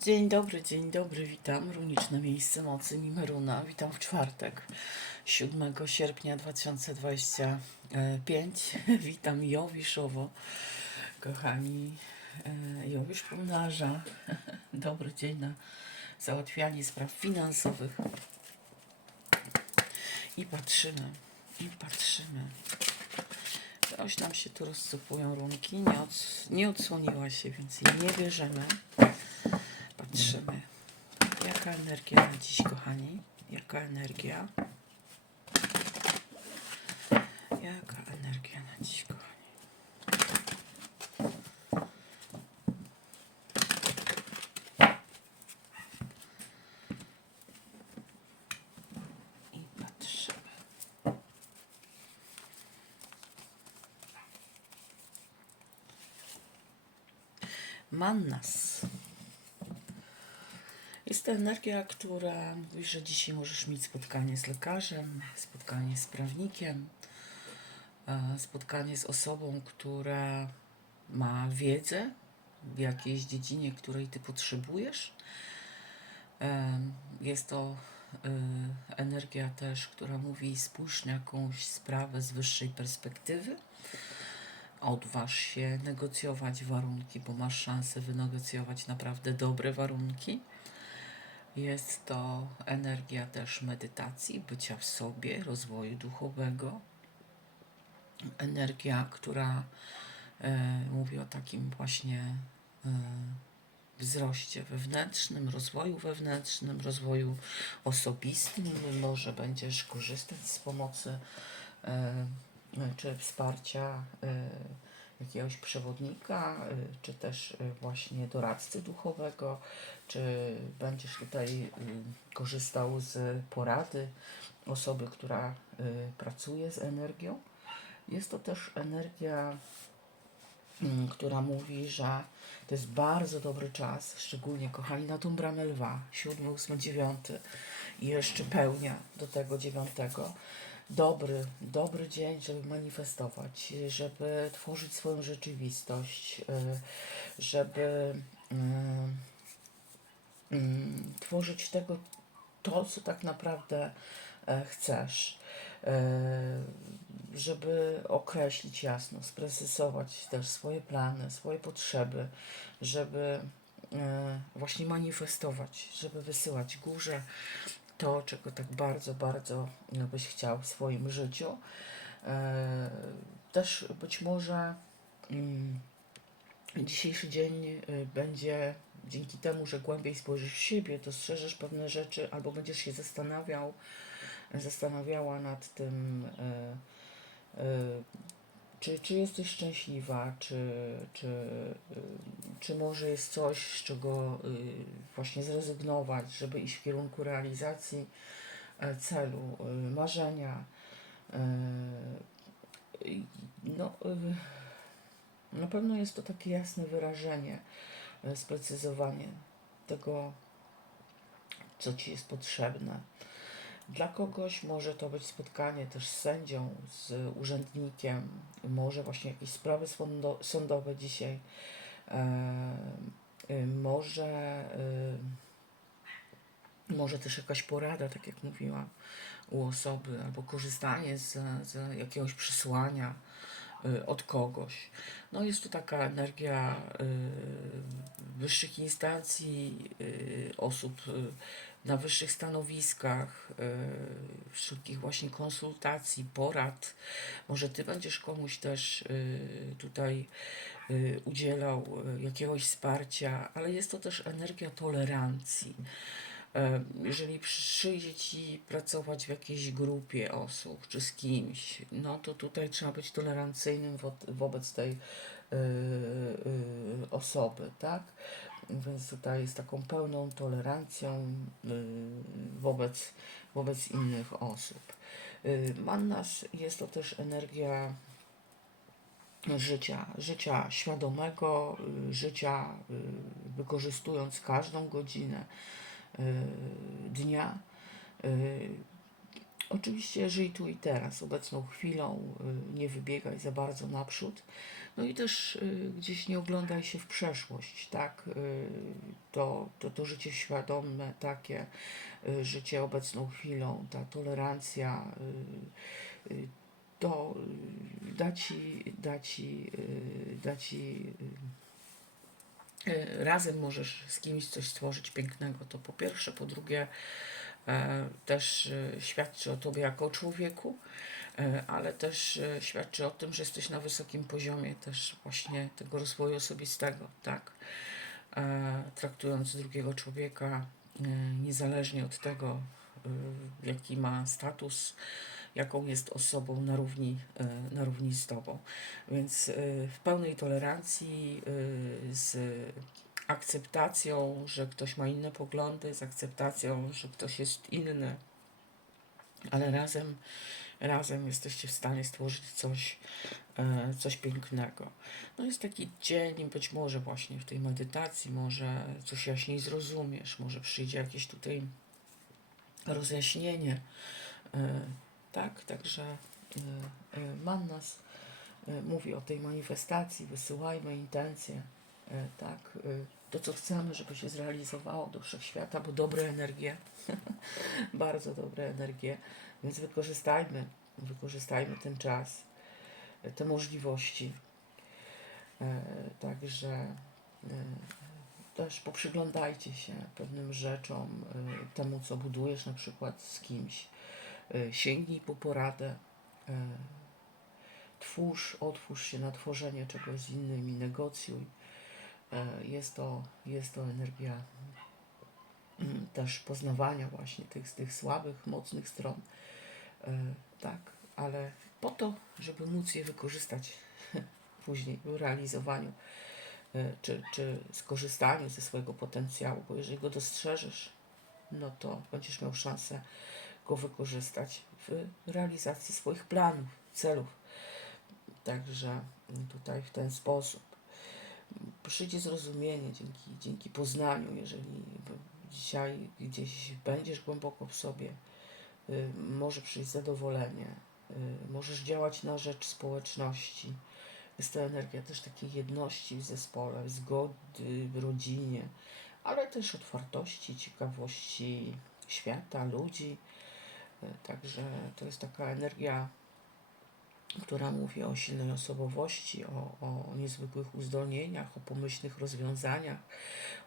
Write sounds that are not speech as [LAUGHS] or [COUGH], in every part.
Dzień dobry, dzień dobry, witam. Runiczne miejsce mocy Nimeruna. Witam w czwartek, 7 sierpnia 2025. [LAUGHS] Witam Jowiszowo, kochani. e, Jowisz pomnaża. [LAUGHS] Dobry dzień na załatwianie spraw finansowych. I patrzymy, i patrzymy. Coś nam się tu rozsypują runki. Nie, od, nie odsłoniła się, więc jej nie bierzemy. Patrzymy. Jaka energia na dziś, kochani? Jaka energia? Jaka energia na dziś, kochani? Mannas. Jest to energia, która mówi, że dzisiaj możesz mieć spotkanie z lekarzem, spotkanie z prawnikiem, e, spotkanie z osobą, która ma wiedzę w jakiejś dziedzinie, której ty potrzebujesz. E, Jest to e, energia też, która mówi spójrz na jakąś sprawę z wyższej perspektywy. Odważ się negocjować warunki, bo masz szansę wynegocjować naprawdę dobre warunki. Jest to energia też medytacji, bycia w sobie, rozwoju duchowego. Energia, która e, mówi o takim właśnie e, wzroście wewnętrznym, rozwoju wewnętrznym, rozwoju osobistym. Może będziesz korzystać z pomocy e, czy wsparcia jakiegoś przewodnika, e, czy też e, właśnie doradcy duchowego, czy będziesz tutaj y, korzystał z porady osoby, która y, pracuje z energią. Jest to też energia, mm, która mówi, że to jest bardzo dobry czas, szczególnie kochani na tą bramę lwa, 7, 8, 9 i jeszcze pełnia do tego dziewiątego. Dobry, dobry dzień, żeby manifestować, żeby tworzyć swoją rzeczywistość, y, żeby y, mm, tworzyć tego to, co tak naprawdę e, chcesz, e, żeby określić jasno, sprecyzować też swoje plany, swoje potrzeby, żeby e, właśnie manifestować, żeby wysyłać górze to, czego tak bardzo, bardzo byś chciał w swoim życiu. E, Też być może mm, dzisiejszy dzień y, będzie dzięki temu, że głębiej spojrzysz w siebie, dostrzeżesz pewne rzeczy, albo będziesz się zastanawiał, zastanawiała nad tym, czy, czy jesteś szczęśliwa, czy, czy, y, czy może jest coś, z czego y, właśnie zrezygnować, żeby iść w kierunku realizacji e, celu, y, marzenia. I- No, na pewno jest to takie jasne wyrażenie, e, sprecyzowanie tego, co ci jest potrzebne. Dla kogoś może to być spotkanie też z sędzią, z urzędnikiem, może właśnie jakieś sprawy sądo- sądowe dzisiaj, e, y, może, y, może też jakaś porada, tak jak mówiłam, u osoby, albo korzystanie z, z jakiegoś przesłania y, od kogoś. No jest to taka energia wyższych instancji, osób na wyższych stanowiskach, y, wszelkich właśnie konsultacji, porad. Może ty będziesz komuś też y, tutaj y, udzielał jakiegoś wsparcia, ale jest to też energia tolerancji. Jeżeli przyjdzie ci pracować w jakiejś grupie osób czy z kimś, no to tutaj trzeba być tolerancyjnym wo wobec tej osoby, tak? Więc tutaj z taką pełną tolerancją y, wobec, wobec innych osób. Y, Mannas jest to też energia życia, życia świadomego, y, życia wykorzystując każdą godzinę dnia. Oczywiście żyj tu i teraz, obecną chwilą, y, nie wybiegaj za bardzo naprzód. No i też y, gdzieś nie oglądaj się w przeszłość, tak? Y, To, to, to życie świadome, takie życie obecną chwilą, ta tolerancja, to da ci, da ci, da ci razem możesz z kimś coś stworzyć pięknego. To po pierwsze, po drugie, też e, świadczy o tobie jako człowieku, e, ale też e, świadczy o tym, że jesteś na wysokim poziomie też właśnie tego rozwoju osobistego, tak? E, Traktując drugiego człowieka e, niezależnie od tego, e, jaki ma status, jaką jest osobą na równi, e, na równi z tobą. Więc e, w pełnej tolerancji, e, z akceptacją, że ktoś ma inne poglądy, z akceptacją, że ktoś jest inny, ale razem, razem jesteście w stanie stworzyć coś, e, coś pięknego. No jest taki dzień, być może właśnie w tej medytacji, może coś jaśniej zrozumiesz, może przyjdzie jakieś tutaj rozjaśnienie, e, tak, także e, Mannas mówi o tej manifestacji, wysyłajmy intencje, tak, to co chcemy, żeby się zrealizowało do wszechświata, bo dobre energie, [LAUGHS] bardzo dobre energie, więc wykorzystajmy, wykorzystajmy ten czas, te możliwości. E, Także e, też poprzyglądajcie się pewnym rzeczom, e, temu co budujesz na przykład z kimś. Sięgnij po poradę. Twórz, otwórz się na tworzenie czegoś z innymi, negocjuj. E, Jest to, jest to energia mm, też poznawania właśnie tych, tych słabych, mocnych stron. E, Tak, ale po to, żeby móc je wykorzystać [LAUGHS] później w realizowaniu e, czy, czy skorzystaniu ze swojego potencjału, bo jeżeli go dostrzeżesz, no to będziesz miał szansę go wykorzystać w realizacji swoich planów, celów. Także tutaj w ten sposób przyjdzie zrozumienie dzięki, dzięki poznaniu, jeżeli dzisiaj gdzieś będziesz głęboko w sobie, y, może przyjść zadowolenie, y, możesz działać na rzecz społeczności. Jest to energia też takiej jedności w zespole, zgody w rodzinie, ale też otwartości, ciekawości świata, ludzi. Y, Także to jest taka energia, która mówi o silnej osobowości, o, o niezwykłych uzdolnieniach, o pomyślnych rozwiązaniach,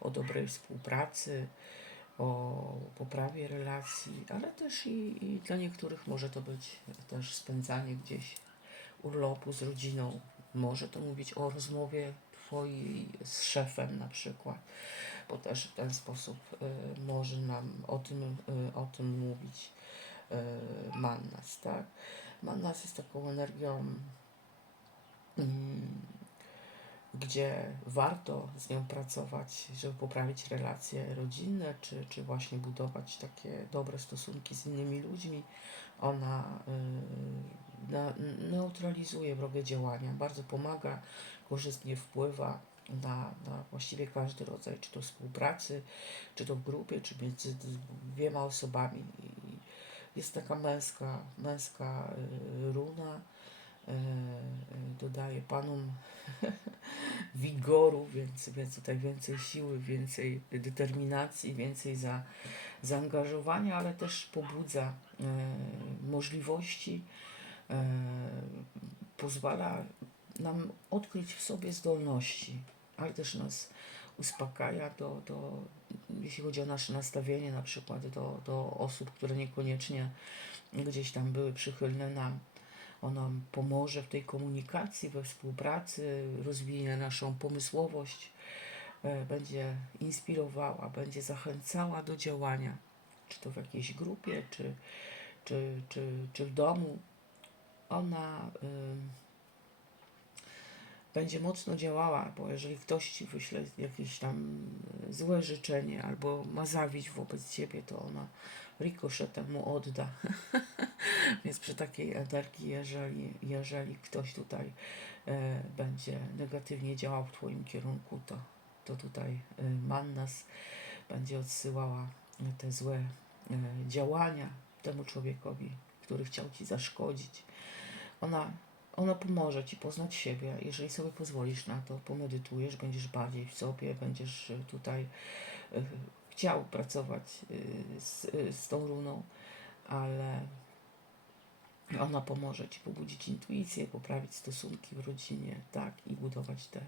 o dobrej współpracy, o poprawie relacji, ale też i, i dla niektórych może to być też spędzanie gdzieś urlopu z rodziną. Może to mówić o rozmowie Twojej z szefem na przykład, bo też w ten sposób y, może nam o tym, y, o tym mówić y, Mannas, tak? Mannas jest taką energią, mm, gdzie warto z nią pracować, żeby poprawić relacje rodzinne, czy, czy właśnie budować takie dobre stosunki z innymi ludźmi. Ona y, neutralizuje wrogie działania, bardzo pomaga, korzystnie wpływa na, na właściwie każdy rodzaj, czy to współpracy, czy to w grupie, czy między dwiema osobami. I jest taka męska, męska y, runa, y, y, dodaje panom [LAUGHS] wigoru, więc, więc tutaj więcej siły, więcej determinacji, więcej za, zaangażowania, ale też pobudza możliwości, pozwala nam odkryć w sobie zdolności, ale też nas uspokaja do, do jeśli chodzi o nasze nastawienie na przykład do, do osób, które niekoniecznie gdzieś tam były przychylne nam. Ona pomoże w tej komunikacji, we współpracy, rozwinie naszą pomysłowość, e, będzie inspirowała, będzie zachęcała do działania, czy to w jakiejś grupie, czy, czy, czy, czy w domu. Ona ym, będzie mocno działała, bo jeżeli ktoś ci wyśle jakieś tam e, złe życzenie albo ma zawiść wobec ciebie, to ona rikoszetem mu odda. [LAUGHS] Więc przy takiej energii, jeżeli, jeżeli ktoś tutaj e, będzie negatywnie działał w Twoim kierunku, to, to tutaj e, Mannas będzie odsyłała te złe e, działania temu człowiekowi, który chciał ci zaszkodzić. Ona, ona pomoże ci poznać siebie, jeżeli sobie pozwolisz na to, pomedytujesz, będziesz bardziej w sobie, będziesz y, tutaj y, chciał pracować y, z, z tą runą, ale ona pomoże ci pobudzić intuicję, poprawić stosunki w rodzinie, tak, i budować te,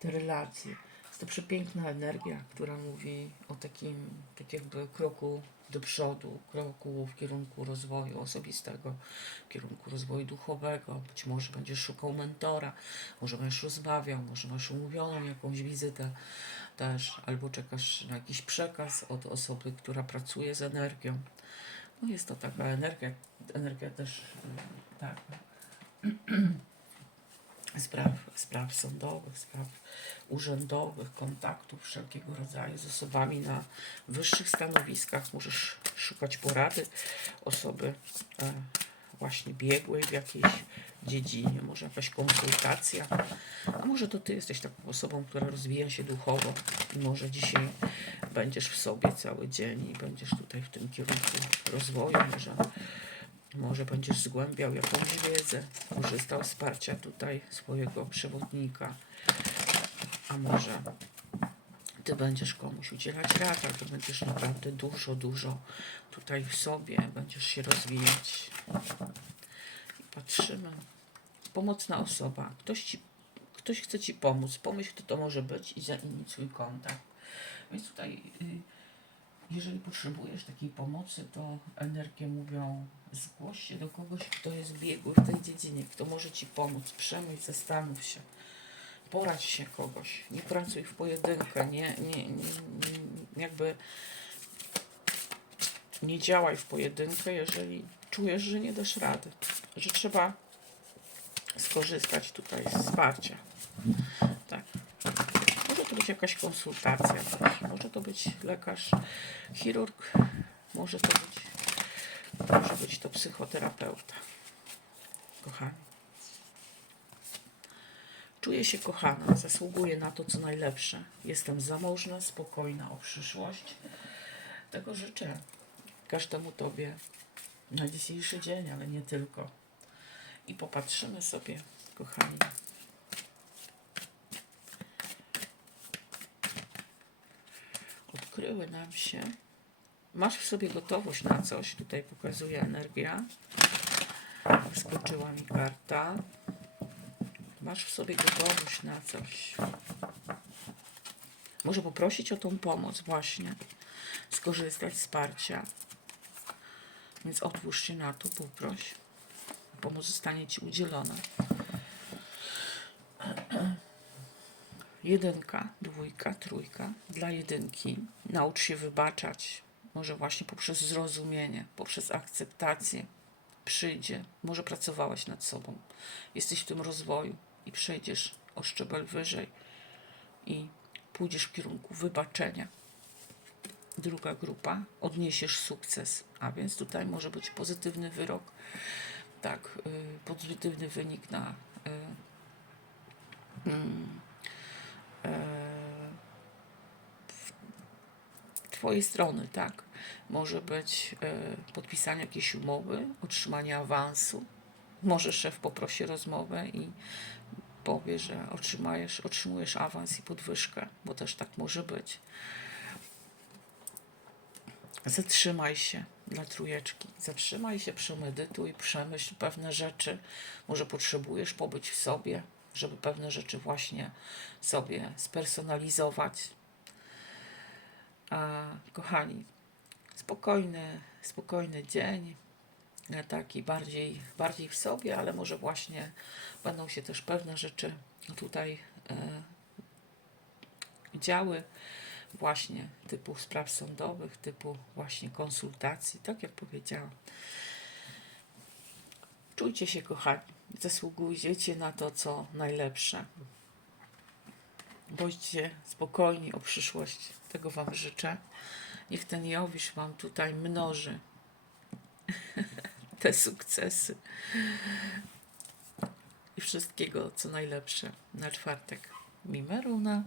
te relacje. Jest to przepiękna energia, która mówi o takim, tak jakby kroku do przodu, kroku w kierunku rozwoju osobistego, w kierunku rozwoju duchowego. Być może będziesz szukał mentora, może będziesz rozmawiał, może masz umówioną jakąś wizytę też, albo czekasz na jakiś przekaz od osoby, która pracuje z energią. No jest to taka energia, energia też tak, [CLEARS THROAT] spraw, spraw sądowych, spraw urzędowych, kontaktów wszelkiego rodzaju z osobami na wyższych stanowiskach. Możesz szukać porady osoby e, właśnie biegłej w jakiejś dziedzinie, może jakaś konsultacja, a może to ty jesteś taką osobą, która rozwija się duchowo i może dzisiaj będziesz w sobie cały dzień i będziesz tutaj w tym kierunku rozwoju, może, może będziesz zgłębiał jakąś wiedzę, korzystał z wsparcia tutaj swojego przewodnika, a może ty będziesz komuś udzielać rad, albo będziesz naprawdę dużo, dużo tutaj w sobie, będziesz się rozwijać. I patrzymy. Pomocna osoba. Ktoś, ci, ktoś chce ci pomóc. Pomyśl, kto to może być i zainicjuj kontakt. Więc tutaj, y, jeżeli potrzebujesz takiej pomocy, to energie mówią, zgłoś się do kogoś, kto jest biegły w tej dziedzinie, kto może ci pomóc. Przemyśl, zastanów się poradź się kogoś, nie pracuj w pojedynkę, nie, nie, nie jakby nie działaj w pojedynkę, jeżeli czujesz, że nie dasz rady, że trzeba skorzystać tutaj z wsparcia. To być jakaś konsultacja może to być lekarz, chirurg, może to być, może być to psychoterapeuta. Kochani. Czuję się kochana, zasługuję na to, co najlepsze. Jestem zamożna, spokojna o przyszłość. Tego życzę każdemu Tobie na dzisiejszy dzień, ale nie tylko. I popatrzymy sobie, kochani. Odkryły nam się. Masz w sobie gotowość na coś, tutaj pokazuje energia. Skoczyła mi karta. Masz w sobie gotowość na coś. Może poprosić o tą pomoc właśnie. Skorzystać z wsparcia. Więc otwórz się na to, poproś. Pomoc zostanie Ci udzielona. Jedynka, dwójka, trójka. Dla jedynki naucz się wybaczać. Może właśnie poprzez zrozumienie, poprzez akceptację przyjdzie. Może pracowałeś nad sobą. Jesteś w tym rozwoju i przejdziesz o szczebel wyżej i pójdziesz w kierunku wybaczenia. Druga grupa, odniesiesz sukces, a więc tutaj może być pozytywny wyrok, tak, y, pozytywny wynik na y, mm, e, Twojej strony, tak. Może być y, podpisanie jakiejś umowy, otrzymanie awansu. Może szef poprosi rozmowę i powie, że otrzymajesz, otrzymujesz awans i podwyżkę, bo też tak może być. Zatrzymaj się dla trójeczki. Zatrzymaj się, przemedytuj, przemyśl pewne rzeczy. Może potrzebujesz pobyć w sobie, żeby pewne rzeczy właśnie sobie spersonalizować. A kochani, spokojny, spokojny dzień, e, taki bardziej, bardziej w sobie, ale może właśnie będą się też pewne rzeczy tutaj e, działy, właśnie typu spraw sądowych, typu właśnie konsultacji, tak jak powiedziałam. Czujcie się kochani, zasługujecie na to, co najlepsze. Bądźcie spokojni o przyszłość, tego Wam życzę. Niech ten Jowisz Wam tutaj mnoży [LAUGHS] te sukcesy i wszystkiego, co najlepsze na czwartek. Mimeruna.